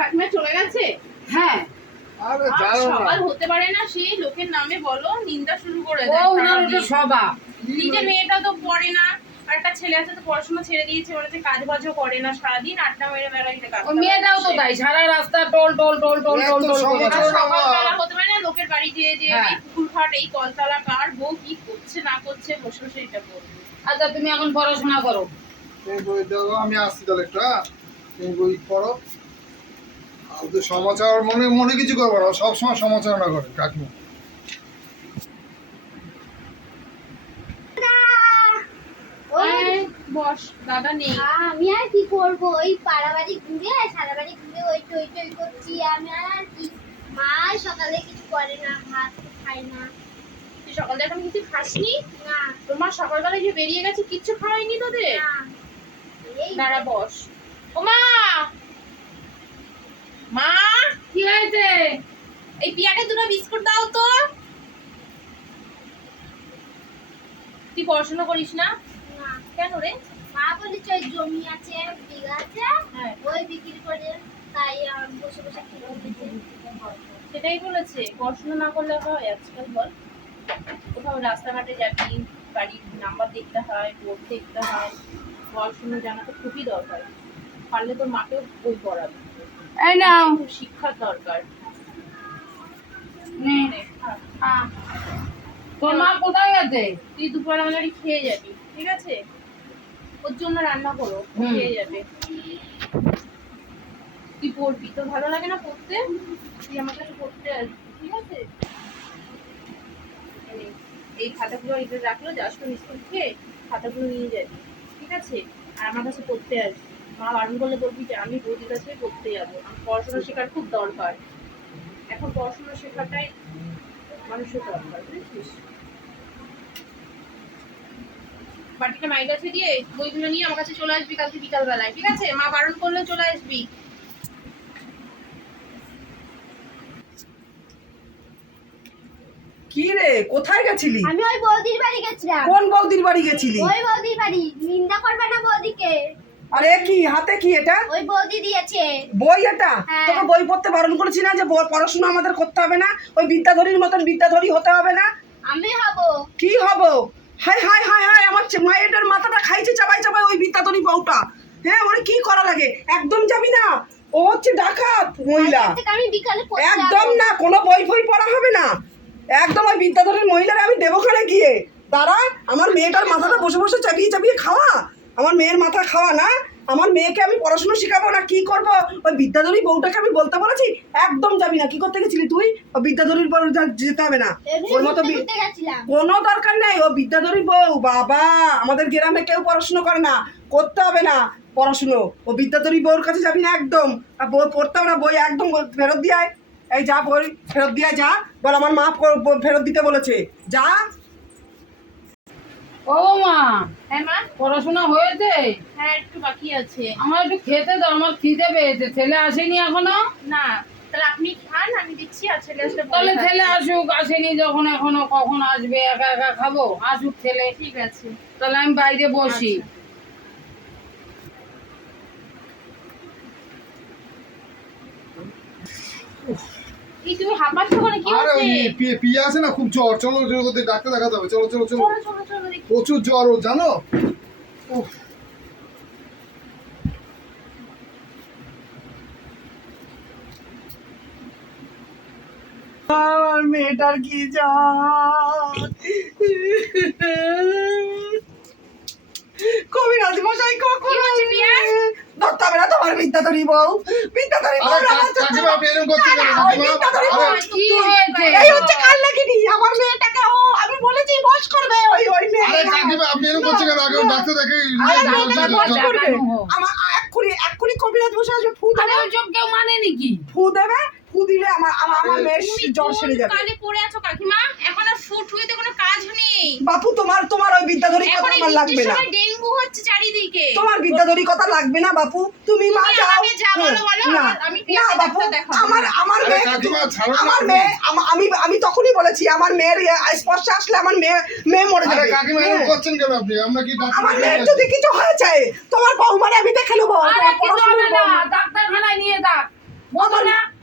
কাকিমা চলে গেছে? হ্যাঁ। আরে আর জানো হতে পারে না সেই লোকের নামে বলো নিন্দা শুরু করে ও ওনার ওটা সারাদিন। নিজের মেয়েটা তো পড়ে না আর একটা ছেলে আছে তো পড়াশোনা ছেড়ে দিয়েছে ওরা কাজ বাজও করে না সারাদিন আড্ডা মেরে বেড়াইতে ও মেয়েটাও তো তাই সারা রাস্তা টোল টোল টোল টোল টোল টোল করে সমাচার বেড়ায়। সকালবেলা হতে পারে না লোকের বাড়ি যেয়ে যে হ্যাঁ। এই পুকুর ঘাট এই কলতলা কার বউ কি করছে না করছে বসে বসে এটা বলবে আচ্ছা তুমি এখন পড়াশোনা করো। আমি আসছি তাহলে একটু। তুমি বই পড়ো। তো সমাচার মনে মনে কিছু করব না সবসময় সমালোচনা করে কাকিমা। বস দাদা নেই। আমি আর কি করব? ওই পাড়া বাড়ি ঘুরে সারা বাড়ি ঘুরে ওই টই টই করছি। আমি আর কি? মা সকালে কিছু করে না ভাত খাই না। তুই সকাল এখন কিছু খাসনি? না। তোমার সকালবেলা যে বেরিয়ে গেছে কিচ্ছু খাওয়াইনি তোদের? না। এই দাঁড়া বস। ও মা! মা কি হয়েছে? এই পিয়াকে দুটো বিস্কুট দাও তো। তুই পড়াশোনা করিস না? না। কেন রে? মা বলেছে জমি আছে বিঘা আছে হ্যাঁ। ওই বিক্রি করে তাই বসে বসে সেটাই বলেছে। পড়াশোনা না করলে হয় আজকাল বল। কোথাও রাস্তাঘাটে যাবি গাড়ির নাম্বার দেখতে হয় বোর্ড দেখতে হয়। পড়াশোনা জানা তো খুবই দরকার। পারলে তোর মাকেও বই পড়াবে। এই নাও শিক্ষার দরকার। নে। তোর মা কোথায় গেছে তুই দুপুরবেলা বেলারই খেয়ে যাবি ঠিক আছে? ওর জন্য রান্না করো খেয়ে যাবে। তুই পড়বি তোর ভালো লাগে না পড়তে? তুই আমার কাছে পড়তে আসবি ঠিক আছে? এই এই খাতাগুলো এটা রাখল যাস স্কুল খেয়ে খাতাগুলো নিয়ে যাবি ঠিক আছে? আর আমার কাছে পড়তে আসবি। মা বারণ করলে বলবি যে আমি বৌদির কাছে পড়তে যাব। আমার পড়াশোনা শেখার খুব দরকার। এখন পড়াশোনা শেখাটাই মানুষের দরকার বুঝেছিস? বাটিটা মায়ের কাছে দিয়ে বইগুলো নিয়ে আমার কাছে চলে আসবি কালকে বিকাল বেলায় ঠিক আছে? মা বারণ করলে চলে আসবি। কি রে কোথায় গেছিলি? আমি ওই বৌদির বাড়ি গেছিলাম। কোন বৌদির বাড়ি গেছিলি? ওই বৌদির বাড়ি নিন্দা করবে না বৌদিকে। আরে কি হাতে কি এটা? ওই বৌদি দিয়েছে। বই এটা? হ্যাঁ। তোকে বই পড়তে বারণ করেছি না যে পড়াশোনা আমাদের করতে হবে না? ওই বিদ্যাধরীর মতন বিদ্যাধরী হতে হবে না? আমি হব। কি হব? হাই হাই হাই হাই আমার মায়েরটার মাথাটা খাইছে চাবাই চাবাই ওই বিদ্যাধরী বউটা। হ্যাঁ ওরে কি করা লাগে? একদম যাবি না? ও হচ্ছে ডাকাত মহিলা। একদম না কোনো বই ফই পড়া হবে না। একদম ওই বিদ্যাধরীর মহিলারা আমি দেবোখানে গিয়ে। দাঁড়া আমার মেয়েটার মাথাটা বসে বসে চাপিয়ে চাপিয়ে খাওয়া। আমার মেয়ের মাথা খাওয়া না আমার মেয়েকে আমি পড়াশোনা শেখাবো না কি করব? ওই বিদ্যাধরী বউটাকে আমি বলতে বলেছি একদম যাবি না। কি করতে গেছিলি তুই? ওই বিদ্যাধরীর বউ যেতে হবে না। ওর মতো কোনো দরকার নেই। ও বিদ্যাধরী বউ বাবা আমাদের গ্রামে কেউ পড়াশুনো করে না। করতে হবে না পড়াশুনো। ও বিদ্যাধরী বউর কাছে যাবি না একদম। আর বই পড়তে হবে না বই একদম ফেরত দিয়ে এই যা বই ফেরত দিয়ে যা। বল আমার মা ফেরত দিতে বলেছে। যা। ও মা। হ্যাঁ মা। পড়াশোনা হয়েছে? হ্যাঁ একটু বাকি আছে। আমার একটু খেতে দাও আমার খিদে পেয়েছে। ছেলে আসেনি এখনও? না তাহলে আপনি খান আমি দিচ্ছি আর ছেলে আসলে তাহলে ছেলে আসুক আসেনি যখন এখনও কখন আসবে? একা একা খাব? আসুক ছেলে। ঠিক আছে। তাহলে আমি বাইরে বসি। আচ্ছা। এই তুমি হাঁপাচ্ছ কেন? কি আরে ওই হচ্ছে? পিয়া আছে না খুব জ্বর। চলো ডাক্তার দেখাতে হবে। চলো চলো। চলো চলো চলো। প্রচুর জ্বর ও জানো? উফ। আমার মেয়েটার কি কবিরাজ মশাই কখন ধরতে হবে না তোমার বউ। বিদ্যাধরী বউ আরে কা- কাকিমা আপনি এরকম করছেন কেন ওই কাকিমা বিদ্যাধরী বউ আরে কি হয়েছে এই হচ্ছে কাল লাগিনি আমার মেয়েটাকে ও আমি বলেছি বস করবে ওই ওই মেয়ে আরে কাকিমা আপনি এরকম করছেন কেন আগে ডাক্তার দেখে আরে নিয়ে মেয়েটাকে আসুন, বস চলো। করবে দেখানো হোক। আমার এক্ষুনি এক্ষুনি কবিরাজ মশাই আসবে ফু আরে দেবে ওইসব কেউ মানে নাকি ফু দেবে ফু দিলে আমার আমার আমার মেয়ের তুমি জ্বর কোন সেরে যাবে কালে পড়ে আছো কাকিমা এখন আর ফুট হইতে কোনো কাজ নেই বাপু তোমার তোমার ওই বিদ্যাধরী কথা আমার লাগবে না। ডেঙ্গু হচ্ছে চারিদিকে। তোমার বিদ্যাধরী কথা লাগবে না বাপু। তুমি মা যাও। আমাকে যা বলো বলো, না। আমি না বাপু আমার আমার মেয়ে আমার মেয়ে আমি আমি তখনই বলেছি আমার মেয়ের ইয়ে স্পর্শ আসলে আমার মেয়ে মেয়ে মরে যাবে। কাকিমা এরকম হ্যাঁ। করছেন কেন আপনি? আমরা কি আমার মেয়ের? যদি কিছু হয়ে যায় তোমার বউ মানে আমি দেখে নেব। ডাক্তারখানায় নিয়ে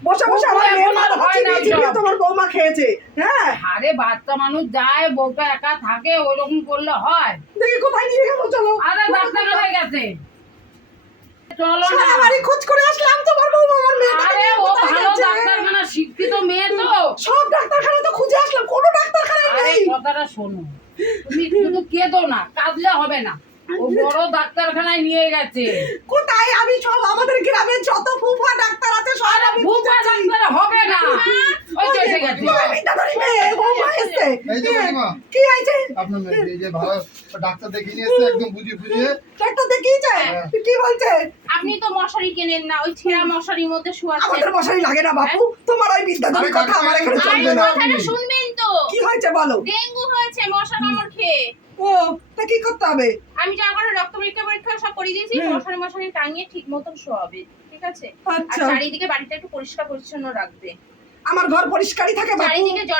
বসে বসে আমার মেয়ের মাথা চিবিয়ে চিবিয়ে তোমার বৌমা খেয়েছে হ্যাঁ? আরে বাচ্চা মানুষ যায় বউটা একা থাকে ওরকম করলে হয়। দেখি কোথায় নিয়ে গেল চলো। আরে ডাক্তার গেছে। চলো না। সারা খোঁজ করে আসলাম তোমার বৌমা আমার মেয়েটাকে আরে ও ভালো ডাক্তারখানা শিক্ষিত মেয়ে তো। সব ডাক্তারখানা তো খুঁজে আসলাম কোনো নেই। কথাটা শোনো তুমি শুধু কেঁদো না কাঁদলে হবে না। ও বড় ডাক্তারখানায় নিয়ে গেছে। কোথায় আমি সব আমাদের গ্রামে যত ফুফা ডাক্তার আছে সব আমি ভূপা ডাক্তার হবে না ওই যে এসে গেছে আমি দাদারি মেয়ে বৌমা এসছে এই যে কাকিমা কি হয়েছে? আপনার এই যে ভালো ডাক্তার দেখিয়ে নিয়ে একদম বুঝিয়ে বুঝিয়ে ডাক্তার দেখিয়েছে? হ্যাঁ। কি বলছে? আপনি তো মশারি কেনেন না ওই ছেঁড়া মশারির মধ্যে শুয়াচ্ছেন। আমাদের মশারি লাগে না বাপু। তোমার ওই বিদ্যাধরী আরে কথা আমার এখানে চলবে না। কথাটা শুনবেন তো। কি হয়েছে বলো? ডেঙ্গু হয়েছে মশা কামড় খেয়ে। ও তা কি করতে হবে? আমি যা করে রক্ত পরীক্ষা পরীক্ষা সব করে দিয়েছি মশারি মশারি টাঙিয়ে ঠিক মতন শোয়াবে ঠিক আছে? আর আচ্ছা চারিদিকে বাড়িটা একটু পরিষ্কার পরিচ্ছন্ন রাখবে। আমার ঘর পরিষ্কারই থাকে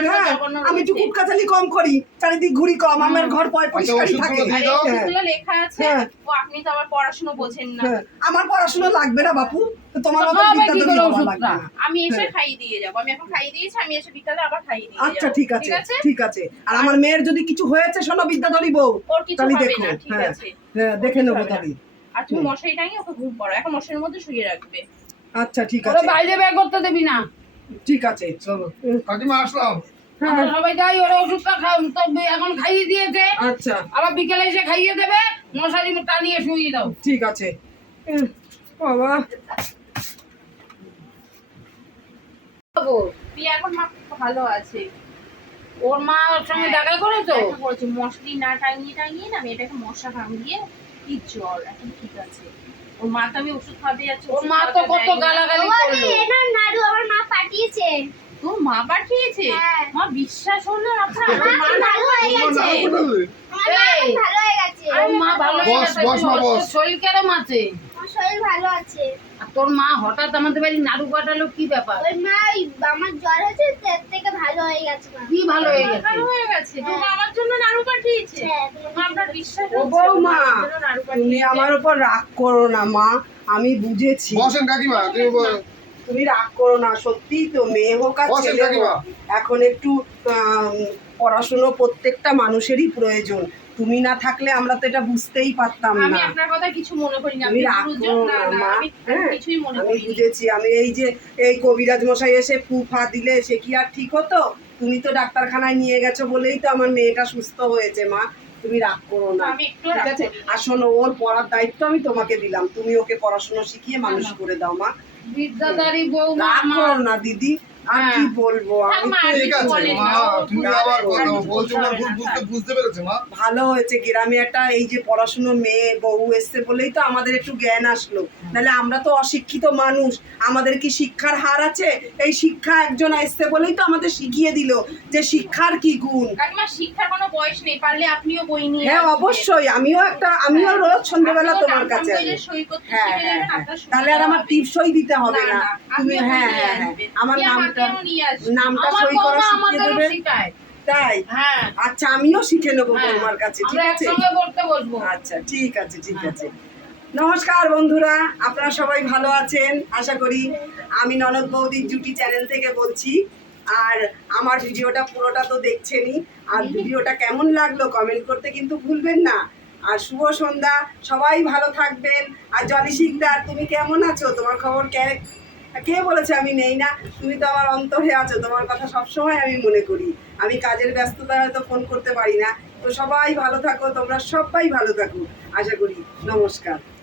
হ্যাঁ, আমি একটু। কুটকাচালি কম করি চারিদিক ঘুরি কম আমার ঘর পরিষ্কারই থাকে। হ্যাঁ, ওষুধগুলো লেখা আছে হ্যাঁ। আপনি তো আবার পড়াশোনা বোঝেন না। আমার পড়াশোনা লাগবে না বাপু। তোমার মতো আমি এসে। খাইয়ে দিয়ে যাব। আমি এখন খাইয়ে দিয়েছি আমি এসে বিকালে আবার দিয়ে আচ্ছা ঠিক আছে ঠিক আছে? আর আমার মেয়ের যদি কিছু হয়েছে শোনো বিদ্যাধরী বউ। তাহলে দেখো। না ঠিক হ্যাঁ আছে। দেখে নেব তাহলে। আর তুমি। মশারি টাঙিয়ে ওকে ঘুম পড়ো এখন মশারির মধ্যে শুয়ে রাখবে। আচ্ছা ঠিক আছে। বাইরে বের করতে দিবি না। ঠিক আছে চলো। কাকিমা আসলাম। হ্যাঁ সবাই যাই ওরা ওষুধটা এখন খাইয়ে দিয়েছে। আচ্ছা। আবার বিকেলে এসে খাইয়ে দেবে মশারি টানিয়ে শুয়ে দাও। ঠিক আছে। বাবা। পিয়া এখন মা ভালো আছে ওর মা ওর সঙ্গে দেখা করেছ? দেখা করেছে। মশারি না টাঙিয়ে টাঙিয়ে না মেয়েটাকে মশা কামড়িয়ে কি জ্বর এখন ঠিক আছে। ওর মা তো আমি ওষুধ খাওয়াতে যাচ্ছি ওর মা তো কত। গালাগালি করল নাও নাড়ু আমার মা পাঠিয়েছে তোর মা পাঠিয়েছে। হ্যাঁ। মা বিশ্বাস হলো আপনার? মা ভালো হয়ে গেছে। আমার মা ভালো হয়ে গেছে। মা ভালো হয়ে। শরীর কেরম আছে? শরীর ভালো আছে। আর তোর মা হঠাৎ আমাদের বাড়ি নাড়ু কাটালো কি ব্যাপার? ওই মা আমার জ্বর হয়েছে তার থেকে ভালো হয়ে গেছে মা। কি ভালো হয়ে গেছে? ভালো হয়ে গেছে। তো হ্যাঁ। আমার জন্য নাড়ু পাঠিয়েছে? হ্যাঁ, আপনার বিশ্বাস ও? বৌমা আমার তুমি আমার উপর রাগ করো না মা। আমি বুঝেছি। বসেন কাকিমা তুমি তুমি রাগ করো না সত্যি তো মেয়ে হোক আর ছেলে হোক এখন একটু আম, পড়াশুনো প্রত্যেকটা মানুষেরই প্রয়োজন। তুমি না থাকলে আমরা তো এটা বুঝতেই পারতাম আমি না আপনার কথা কিছু মনে করি না। আমি হ্যাঁ, কিছুই মনে করি বুঝেছি আমি এই যে এই কবিরাজ মশাই এসে ফুফা দিলে সে কি আর ঠিক হতো? তুমি তো ডাক্তারখানায় নিয়ে গেছো বলেই তো আমার মেয়েটা সুস্থ হয়েছে মা। তুমি রাগ করো না। ঠিক আছে? শোনো ওর পড়ার দায়িত্ব আমি তোমাকে দিলাম। তুমি ওকে পড়াশোনা শিখিয়ে মানুষ করে দাও মা। বিদ্যাদারি করো না দিদি। আর কি হ্যাঁ। বলব আমি ঠিক আছে মা তুমি আবার পারে, কথা আর কিছু বলছো না বলতে বুঝতে বুঝতে পেরেছে মা? ভালো হয়েছে গ্রামে একটা এই যে পড়াশুনো মেয়ে বউ এসছে বলেই তো আমাদের একটু জ্ঞান আসলো। নাহলে আমরা তো অশিক্ষিত মানুষ আমাদের কি শিক্ষার হার আছে? এই শিক্ষা একজন এসছে বলেই তো আমাদের শিখিয়ে দিল যে শিক্ষার কি গুণ। কাকিমা শিক্ষার কোনো বয়স নেই পারলে আপনিও বই নিয়ে হ্যাঁ অবশ্যই আমিও একটা আমিও রোজ সন্ধ্যেবেলা তোমার নাম কাছে হ্যাঁ হ্যাঁ হ্যাঁ তাহলে আর আমার টিপসই দিতে হবে না, তুমি হ্যাঁ হ্যাঁ হ্যাঁ আমার পিয়া নামটা সই করা শিখিয়ে দেবে। তাই? হ্যাঁ। আচ্ছা আমিও শিখে নেব হ্যাঁ। তোমার কাছে ঠিক আছে? আচ্ছা ঠিক আছে ঠিক হ্যাঁ। আছে। নমস্কার বন্ধুরা আপনারা সবাই ভালো আছেন? আশা করি আমি ননদ বৌদির জুটি চ্যানেল থেকে বলছি। আর আমার ভিডিওটা পুরোটা তো দেখছেনই। আর ভিডিওটা কেমন লাগল কমেন্ট করতে কিন্তু ভুলবেন না। আর শুভ সন্ধ্যা সবাই ভালো থাকবেন। আর জলি শিকদার তুমি কেমন আছো? তোমার খবর কে কে বলেছে আমি নেই না? তুমি তো আমার অন্তরে আছো, তোমার কথা সবসময় আমি মনে করি। আমি কাজের ব্যস্ততায় হয়তো ফোন করতে পারি না। তো সবাই ভালো থাকো, তোমরা সবাই ভালো থাকো। আশা করি, নমস্কার।